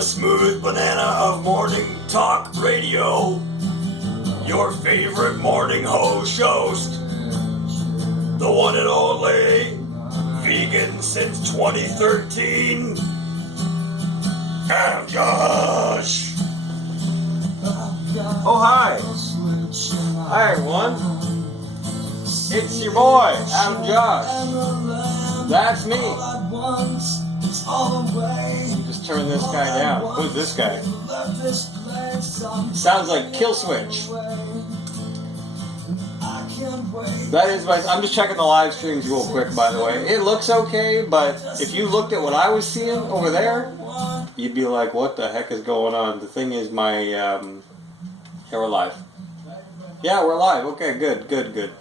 the smooth banana of morning talk radio. Your favorite morning host, the one and only, vegan since 2013, Adam Josh. Oh, hi. Hi, everyone. It's your boy, Adam Josh. That's me. You just turn this guy down. Who's this guy? Sounds like Kill Switch. That is my... I'm just checking the live streams real quick, by the way. It looks okay, but if you looked at what I was seeing over there, you'd be like, what the heck is going on? The thing is my... Yeah, we're live. Yeah, we're live. Okay, good.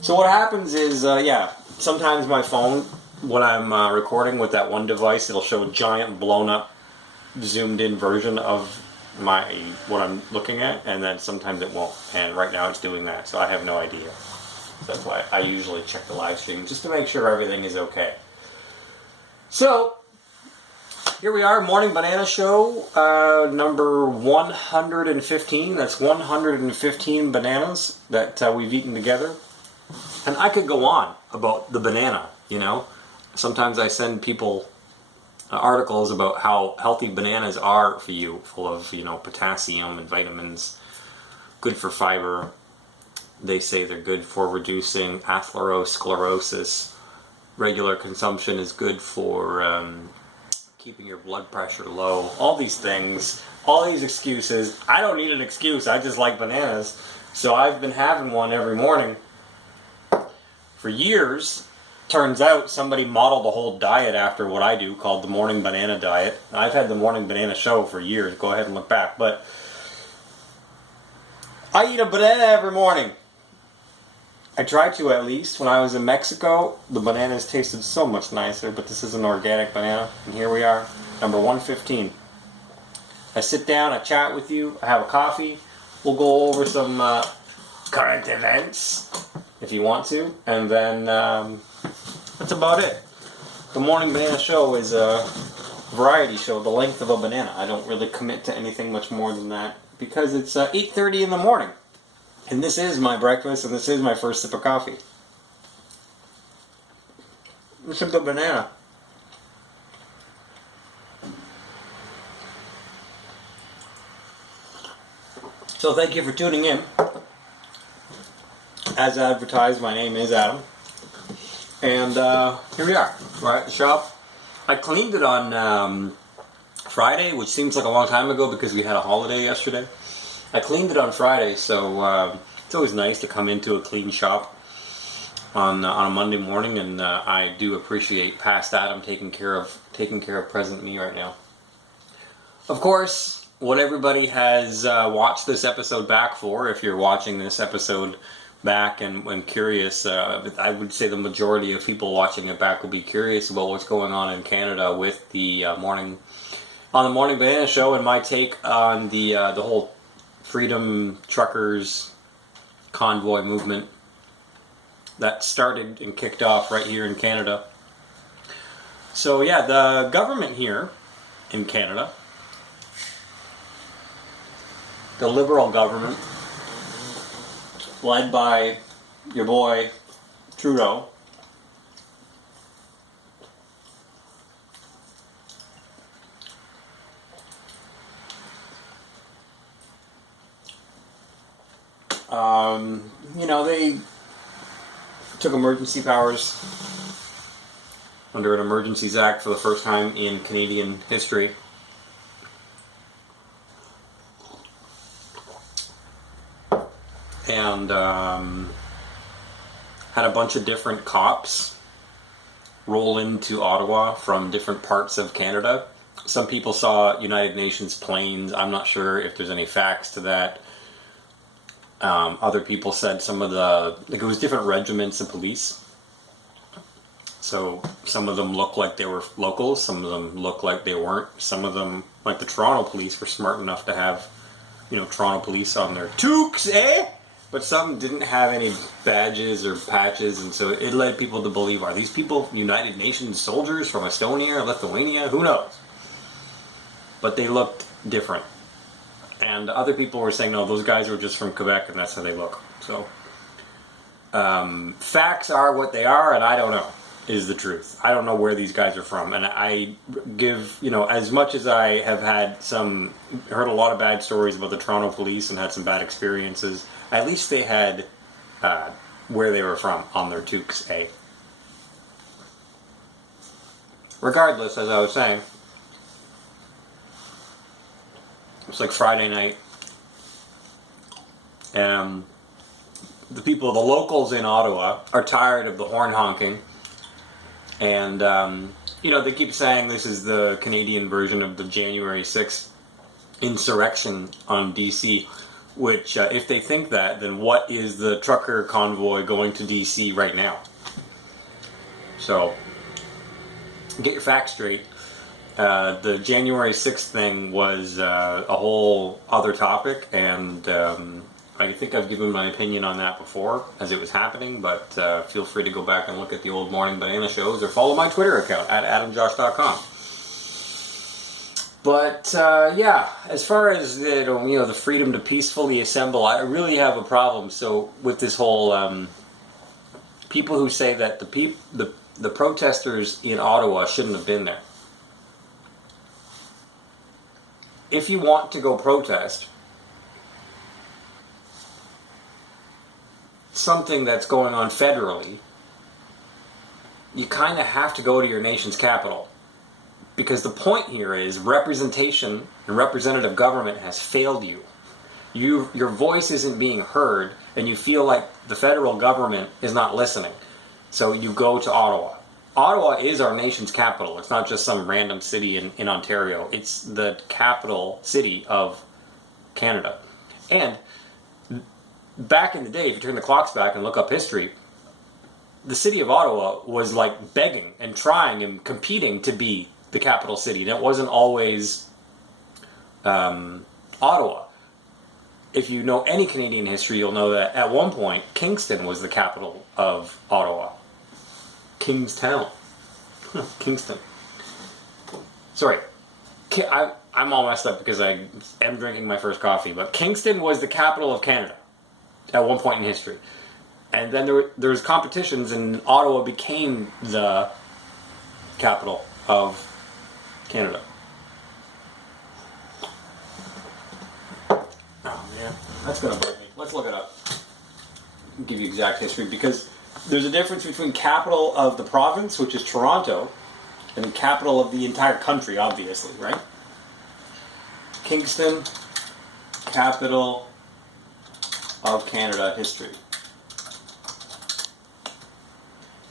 So what happens is, sometimes my phone, when I'm recording with that one device, it'll show a giant blown up, zoomed in version of what I'm looking at, and then sometimes it won't. And right now it's doing that, so I have no idea. So that's why I usually check the live stream, just to make sure everything is okay. So, here we are, Morning Banana Show, number 115. That's 115 bananas that we've eaten together. And I could go on about the banana, you know. Sometimes I send people articles about how healthy bananas are for you, full of, potassium and vitamins, good for fiber. They say they're good for reducing atherosclerosis. Regular consumption is good for keeping your blood pressure low. All these things, all these excuses. I don't need an excuse. I just like bananas. So I've been having one every morning for years. Turns out somebody modeled a whole diet after what I do, called the Morning Banana Diet. I've had the Morning Banana Show for years. Go ahead and look back. But I eat a banana every morning. I tried to, at least. When I was in Mexico, the bananas tasted so much nicer, but this is an organic banana. And here we are, number 115. I sit down, I chat with you, I have a coffee. We'll go over some current events, if you want to. And then that's about it. The Morning Banana Show is a variety show, the length of a banana. I don't really commit to anything much more than that, because it's 8:30 in the morning. And this is my breakfast, and this is my first sip of coffee. It's a good banana. So thank you for tuning in. As advertised, my name is Adam. And here we are. We're at the shop. I cleaned it on Friday, which seems like a long time ago because we had a holiday yesterday. I cleaned it on Friday, so it's always nice to come into a clean shop on a Monday morning, and I do appreciate past Adam taking care of present me right now. Of course, what everybody has watched this episode back for, if you're watching this episode back and when curious, I would say the majority of people watching it back will be curious about what's going on in Canada with the Morning Banana Show and my take on the whole Freedom Truckers convoy movement that started and kicked off right here in Canada. So yeah, the government here in Canada, the Liberal government, led by your boy Trudeau, they took emergency powers under an Emergencies Act for the first time in Canadian history. And had a bunch of different cops roll into Ottawa from different parts of Canada. Some people saw United Nations planes. I'm not sure if there's any facts to that. Other people said it was different regiments of police. So some of them looked like they were locals, some of them looked like they weren't. Some of them, like the Toronto police, were smart enough to have, Toronto police on their toques, eh? But some didn't have any badges or patches, and so it led people to believe, are these people United Nations soldiers from Estonia or Lithuania? Who knows? but they looked different. And other people were saying, no, those guys were just from Quebec and that's how they look. So, facts are what they are, and I don't know, is the truth. I don't know where these guys are from. And I give, as much as I have heard a lot of bad stories about the Toronto police and had some bad experiences, at least they had where they were from on their toques, eh? Regardless, as I was saying, it's like Friday night, and the locals in Ottawa are tired of the horn honking, and they keep saying this is the Canadian version of the January 6th insurrection on DC, which if they think that, then what is the trucker convoy going to DC right now? So get your facts straight. The January 6th thing was a whole other topic, and I think I've given my opinion on that before as it was happening, but feel free to go back and look at the old Morning Banana shows or follow my Twitter account at adamjosh.com. But as far as the freedom to peacefully assemble, I really have a problem. So with this whole people who say that the protesters in Ottawa shouldn't have been there. If you want to go protest something that's going on federally, you kind of have to go to your nation's capital. Because the point here is representation and representative government has failed you. Your voice isn't being heard, and you feel like the federal government is not listening. So you go to Ottawa. Ottawa is our nation's capital. It's not just some random city in Ontario. It's the capital city of Canada. And back in the day, if you turn the clocks back and look up history, the city of Ottawa was like begging and trying and competing to be the capital city. And it wasn't always Ottawa. If you know any Canadian history, you'll know that at one point, Kingston was the capital of Ottawa. Kingstown. Kingston. Sorry. I'm all messed up because I am drinking my first coffee, but Kingston was the capital of Canada at one point in history. And then there was competitions, and Ottawa became the capital of Canada. Oh man, that's gonna bite me. Let's look it up. I'll give you exact history, because there's a difference between capital of the province, which is Toronto, and the capital of the entire country, obviously, right? Kingston, capital of Canada history.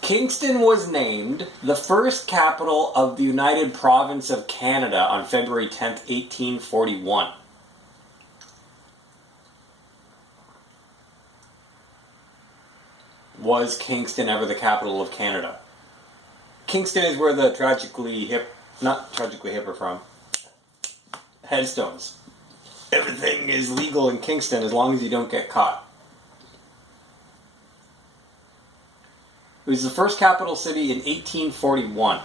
Kingston was named the first capital of the United Province of Canada on February 10th, 1841. Was Kingston ever the capital of Canada? Kingston is where the not tragically hip are from. Headstones. Everything is legal in Kingston as long as you don't get caught. It was the first capital city in 1841.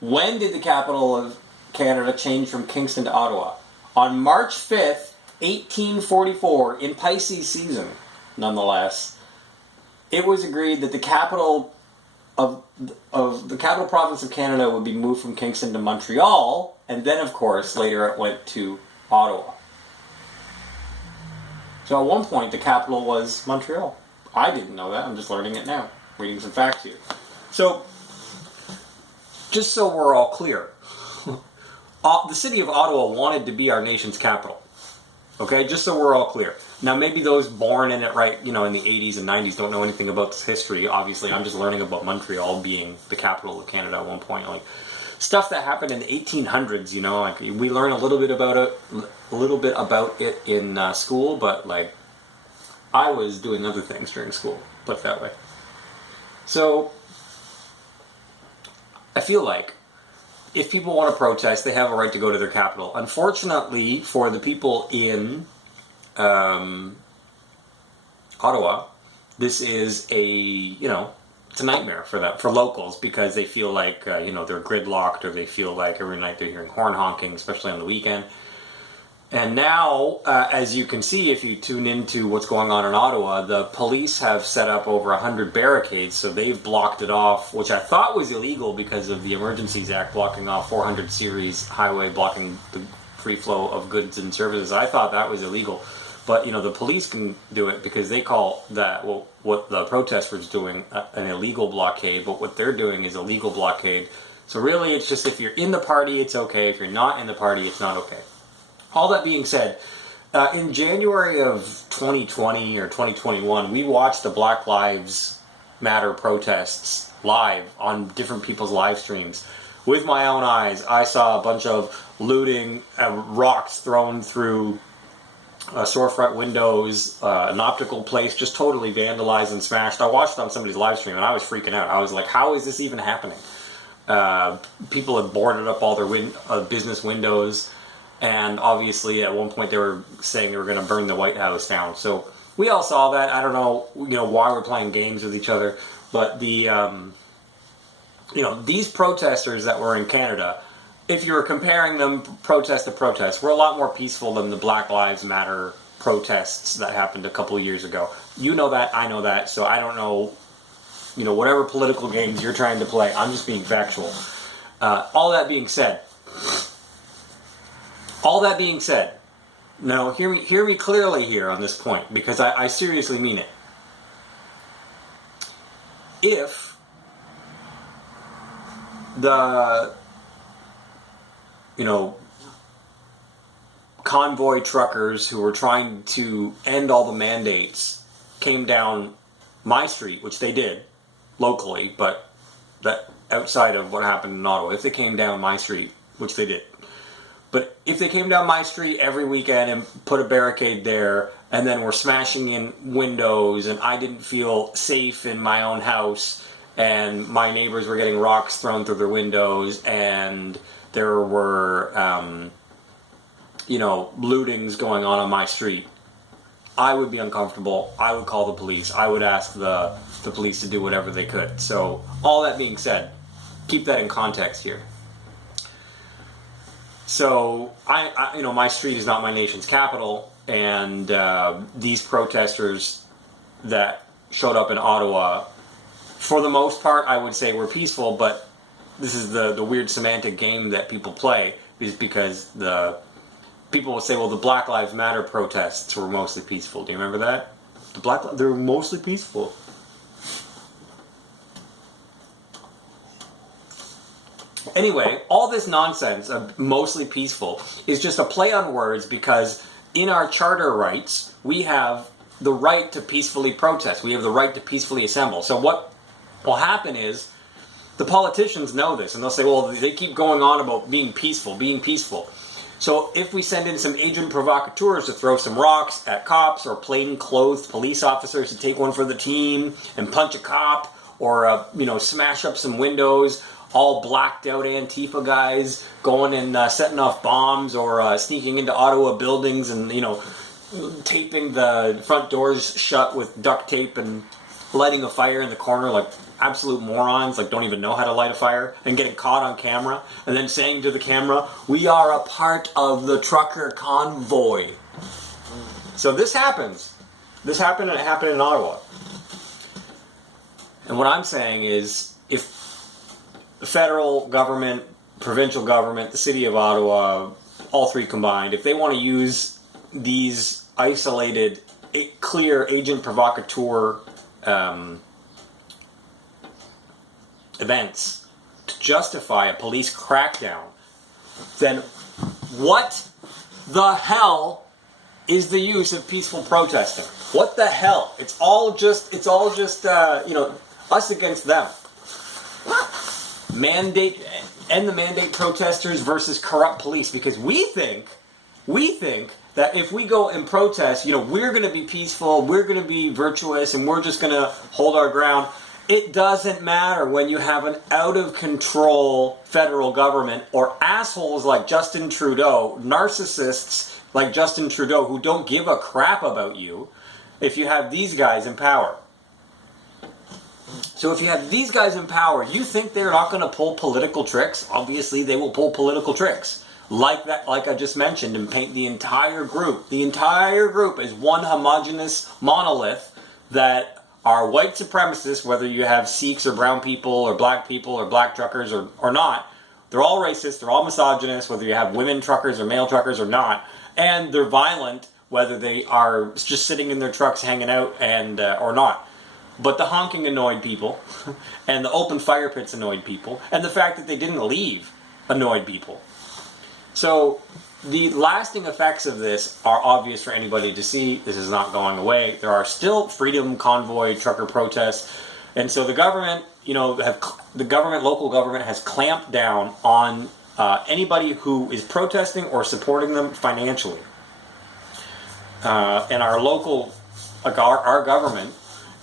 When did the capital of Canada change from Kingston to Ottawa? On March 5th, 1844, in Pisces season, nonetheless, it was agreed that the capital of the capital province of Canada would be moved from Kingston to Montreal, and then, of course, later it went to Ottawa. So at one point, the capital was Montreal. I didn't know that. I'm just learning it now. Reading some facts here. So, just so we're all clear, the city of Ottawa wanted to be our nation's capital. Okay? Just so we're all clear. Now, maybe those born in it right, in the 80s and 90s don't know anything about this history. Obviously, I'm just learning about Montreal being the capital of Canada at one point. Like, stuff that happened in the 1800s, like we learn a little bit about it in school, but like I was doing other things during school, put it that way. So I feel like if people want to protest, they have a right to go to their capital. Unfortunately, for the people in Ottawa, this is it's it's a nightmare for them, for locals, because they feel like you know, they're gridlocked, or they feel like every night they're hearing horn honking, especially on the weekend. And now, as you can see, if you tune into what's going on in Ottawa, the police have set up over 100 barricades, so they've blocked it off, which I thought was illegal because of the Emergencies Act blocking off 400 series highway, blocking the free flow of goods and services. I thought that was illegal. But, you know, the police can do it because they call that, well, what the protesters doing an illegal blockade, but what they're doing is a legal blockade. So really, it's just if you're in the party, it's okay. If you're not in the party, it's not okay. All that being said, in January of 2020 or 2021, we watched the Black Lives Matter protests live on different people's live streams. With my own eyes, I saw a bunch of looting, rocks thrown through storefront windows, an optical place just totally vandalized and smashed. I watched it on somebody's live stream and I was freaking out. I was like, how is this even happening? People had boarded up all their business windows. And obviously, at one point, they were saying they were going to burn the White House down. So we all saw that. I don't know, you know, why we're playing games with each other, but the, you know, these protesters that were in Canada, if you were comparing them protest to protest, were a lot more peaceful than the Black Lives Matter protests that happened a couple of years ago. You know that, I know that, so I don't know, you know, whatever political games you're trying to play. I'm just being factual. All that being said. Now hear me clearly here on this point, because I seriously mean it. If the, you know, convoy truckers who were trying to end all the mandates came down my street, which they did locally, but that outside of what happened in Ottawa, if they came down my street, which they did, but if they came down my street every weekend and put a barricade there, and then were smashing in windows, and I didn't feel safe in my own house, and my neighbors were getting rocks thrown through their windows, and there were, you know, lootings going on my street, I would be uncomfortable. I would call the police. I would ask the police to do whatever they could. So, all that being said, keep that in context here. So, I you know, my street is not my nation's capital, and these protesters that showed up in Ottawa, for the most part, I would say were peaceful, but this is the weird semantic game that people play, is because the people will say, well, the Black Lives Matter protests were mostly peaceful. Do you remember that? They were mostly peaceful. Anyway, all this nonsense of mostly peaceful is just a play on words, because in our charter rights, we have the right to peacefully protest. We have the right to peacefully assemble. So what will happen is, the politicians know this, and they'll say, well, they keep going on about being peaceful. So if we send in some agent provocateurs to throw some rocks at cops, or plain-clothed police officers to take one for the team and punch a cop, or you know, smash up some windows, all blacked out Antifa guys going and setting off bombs, or sneaking into Ottawa buildings and, you know, taping the front doors shut with duct tape and lighting a fire in the corner like absolute morons, like don't even know how to light a fire, and getting caught on camera, and then saying to the camera, we are a part of the trucker convoy. So this happens. This happened, and it happened in Ottawa. And what I'm saying is, if the federal government, provincial government, the city of Ottawa, all three combined, if they want to use these isolated, clear agent provocateur events to justify a police crackdown, then what the hell is the use of peaceful protesting? What the hell? It's all just you know, us against them. End the mandate protesters versus corrupt police, because we think that if we go and protest, you know, we're going to be peaceful, we're going to be virtuous, and we're just going to hold our ground. It doesn't matter when you have an out-of-control federal government, or assholes like Justin Trudeau, narcissists like Justin Trudeau, who don't give a crap about you, if you have these guys in power. So if you have these guys in power, you think they're not going to pull political tricks? Obviously, they will pull political tricks. Like I just mentioned, and paint the entire group as one homogenous monolith that are white supremacists, whether you have Sikhs or brown people or black truckers or not. They're all racist, they're all misogynist, whether you have women truckers or male truckers or not. And they're violent, whether they are just sitting in their trucks hanging out and or not. But the honking annoyed people, and the open fire pits annoyed people, and the fact that they didn't leave annoyed people. So the lasting effects of this are obvious for anybody to see. This is not going away. There are still freedom convoy trucker protests, and so the government, local government has clamped down on anybody who is protesting or supporting them financially. And our government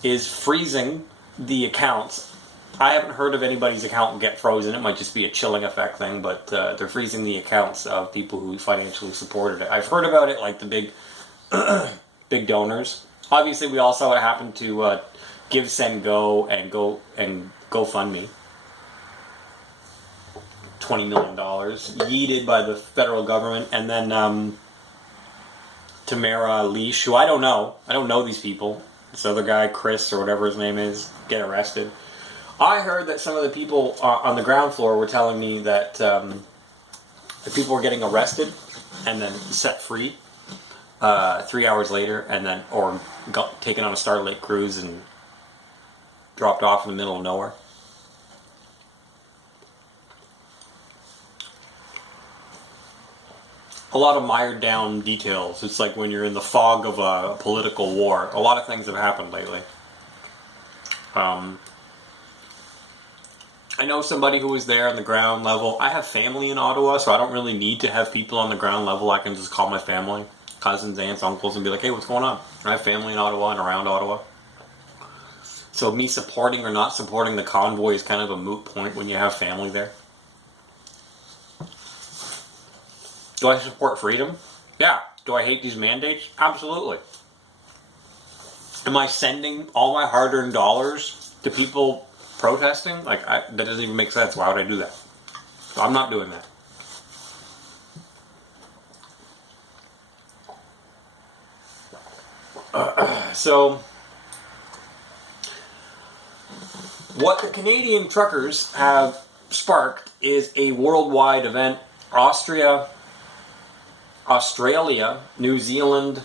is freezing the accounts. I haven't heard of anybody's account get frozen. It might just be a chilling effect thing, but they're freezing the accounts of people who financially supported it. I've heard about it, like the big, big donors. Obviously, we all saw what happened to Give, Send, Go and GoFundMe. $20 million yeeted by the federal government, and then Tamara Leash, who I don't know. I don't know these people. This other guy, Chris or whatever his name is, get arrested. I heard that some of the people on the ground floor were telling me that the people were getting arrested and then set free 3 hours later, and then got taken on a Starlight cruise and dropped off in the middle of nowhere. A lot of mired down details. It's like when you're in the fog of a political war. A lot of things have happened lately. I know somebody who was there on the ground level. I have family in Ottawa, so I don't really need to have people on the ground level. I can just call my family, cousins, aunts, uncles, and be like, hey, what's going on? I have family in Ottawa and around Ottawa. So me supporting or not supporting the convoy is kind of a moot point when you have family there. Do I support freedom? Yeah. Do I hate these mandates? Absolutely. Am I sending all my hard-earned dollars to people protesting? That doesn't even make sense. Why would I do that? So I'm not doing that. So, what the Canadian truckers have sparked is a worldwide event. Australia, New Zealand,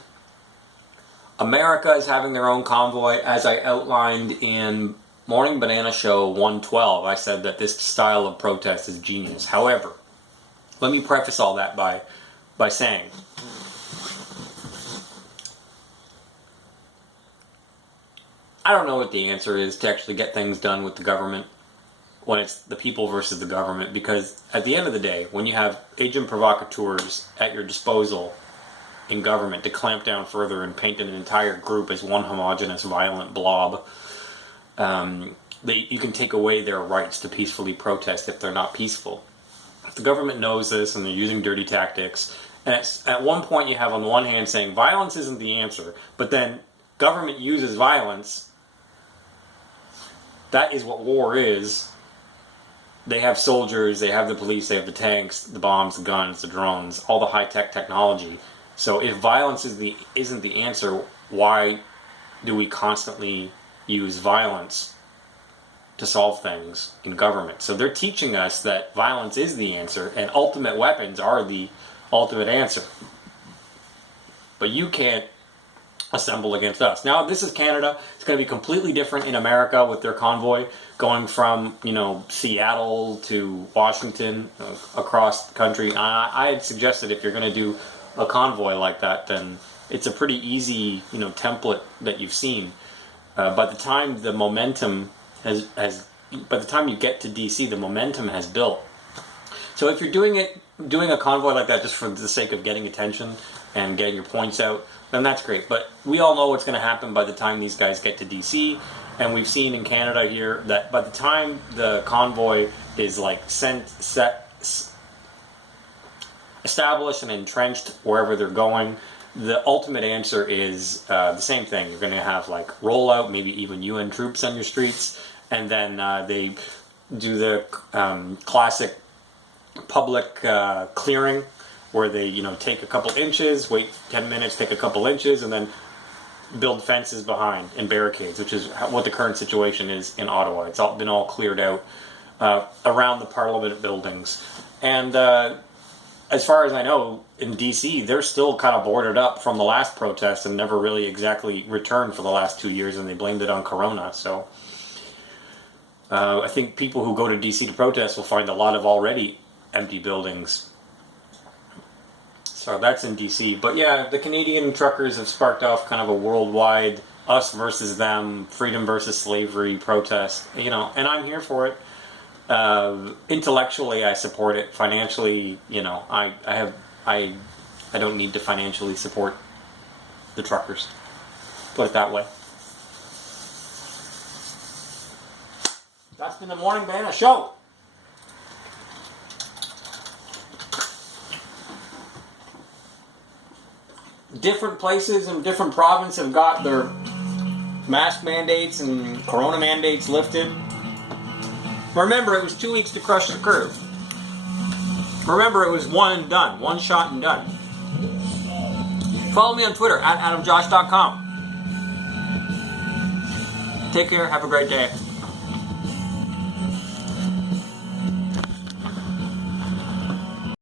America is having their own convoy. As I outlined in Morning Banana Show 112, I said that this style of protest is genius. However, let me preface all that by saying, I don't know what the answer is to actually get things done with the government when it's the people versus the government, because at the end of the day, when you have agent provocateurs at your disposal in government to clamp down further and paint an entire group as one homogenous violent blob, you can take away their rights to peacefully protest if they're not peaceful. The government knows this, and they're using dirty tactics. And at one point you have on one hand saying violence isn't the answer, but then government uses violence. That is what war is. They have soldiers, they have the police, they have the tanks, the bombs, the guns, the drones, all the high-tech technology. So if violence isn't the answer, why do we constantly use violence to solve things in government? So they're teaching us that violence is the answer, and ultimate weapons are the ultimate answer. But you can't assemble against us. Now, this is Canada. It's going to be completely different in America with their convoy going from, Seattle to Washington, across the country. I had suggested if you're going to do a convoy like that, then it's a pretty easy, template that you've seen. By the time the momentum by the time you get to DC, the momentum has built. So if you're doing a convoy like that just for the sake of getting attention and getting your points out, then that's great. But we all know what's going to happen by the time these guys get to DC, and we've seen in Canada here that by the time the convoy is established and entrenched wherever they're going, the ultimate answer is the same thing. You're going to have like rollout, maybe even UN troops on your streets, and then they do the classic public clearing, where they take a couple inches, wait 10 minutes, take a couple inches, and then build fences behind and barricades, which is what the current situation is in Ottawa. It's been all cleared out around the Parliament buildings, and as far as I know, in DC, they're still kind of boarded up from the last protest and never really exactly returned for the last 2 years, and they blamed it on Corona. So I think people who go to DC to protest will find a lot of already empty buildings. So that's in DC. But yeah, the Canadian truckers have sparked off kind of a worldwide us versus them, freedom versus slavery protest, and I'm here for it. Intellectually, I support it. Financially, I don't need to financially support the truckers. Put it that way. That's been the Morning Banana Show. Different places and different provinces have got their mask mandates and corona mandates lifted. Remember, it was 2 weeks to crush the curve. Remember, it was one and done. One shot and done. Follow me on Twitter, @AdamJosh.com. Take care. Have a great day.